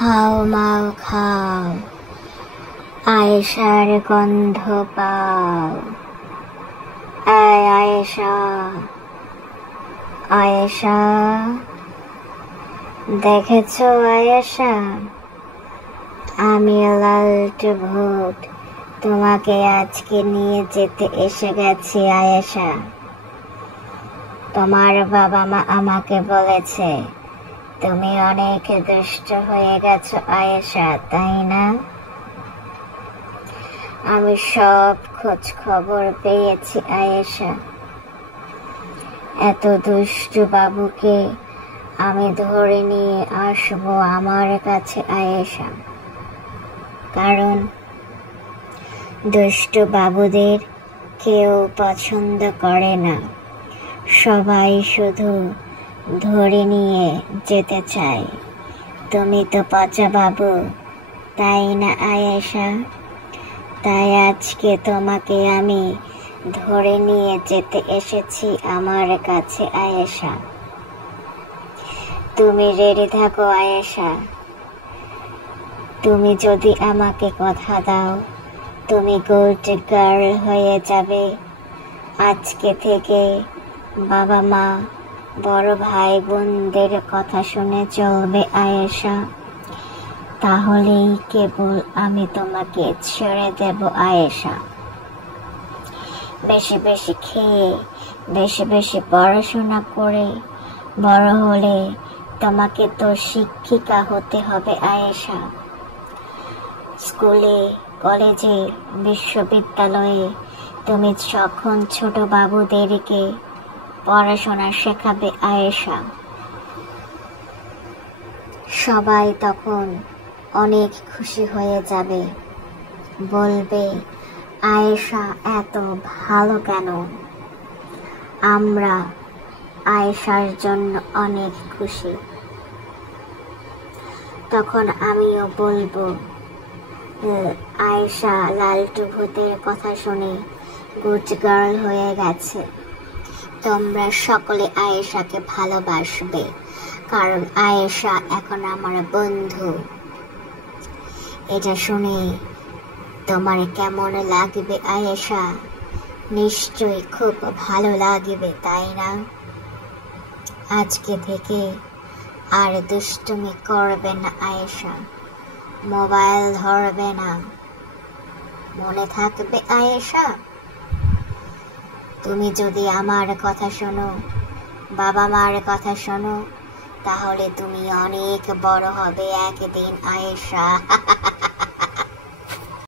খাও মাও খাও, আয়েশার গন্ধ পাও। আয়েশা, আয়েশা, দেখেছো আয়েশা, আমি লালটু ভূত তোমাকে আজকে নিয়ে যেতে এসে গেছি আয়েশা। তোমার বাবা মা আমাকে বলেছে তুমি অনেক দুষ্ট হয়ে গেছো আয়েশা, তাই না? আমি সব খোঁজ খবর পেয়েছি আয়েশা। এত দুষ্টু বাবুকে আমি ধরে নিয়ে আসবো আমার কাছে আয়েশা, কারণ দুষ্টু বাবুদের কেউ পছন্দ করে না, সবাই শুধু ধরে নিয়ে যেতে চায়। তুমি তো পচা বাবু, তাই না আয়েশা? তাই আজকে তোমাকে আমি ধরে নিয়ে যেতে এসেছি আমার কাছে আয়েশা। তুমি রেডি থাকো আয়েশা। তুমি যদি আমাকে কথা দাও তুমি গুড গার্ল হয়ে যাবে। আজকে থেকে বাবা মা বড় ভাই বোনদের কথা শুনে চলবে আয়েশা, তাহলেই কেবল আমি তোমাকে ছেড়ে দেব আয়েশা। বেশি বেশি খেয়ে বেশি বেশি পড়াশোনা করে বড় হলে তোমাকে তো শিক্ষিকা হতে হবে আয়েশা। স্কুলে, কলেজে, বিশ্ববিদ্যালয়ে তুমি যখন ছোট বাবুদেরকে পড়াশোনা শেখাবে আয়েশা, সবাই তখন অনেক খুশি হয়ে যাবে, বলবে আয়েশা এত ভালো কেন? আমরা আয়েশার জন্য অনেক খুশি। তখন আমিও বলবো আয়েশা লালটু ভূতের কথা শুনে গুড গার্ল হয়ে গেছে। তোমরা সকলে আয়েশাকে ভালোবাসবে, কারণ আয়েশা এখন আমার বন্ধু। এটা শুনে তোমার কেমন লাগবে আয়েশা? নিশ্চয়ই খুব ভালো লাগবে, তাই না? আজকে থেকে আর দুষ্টুমি করবে না আয়েশা, মোবাইল ধরবে না, মনে থাকবে আয়েশা? তুমি যদি আমার কথা শোনো, বাবা মার কথা শোনো, তাহলে তুমি অনেক বড় হবে একদিন আয়েশা।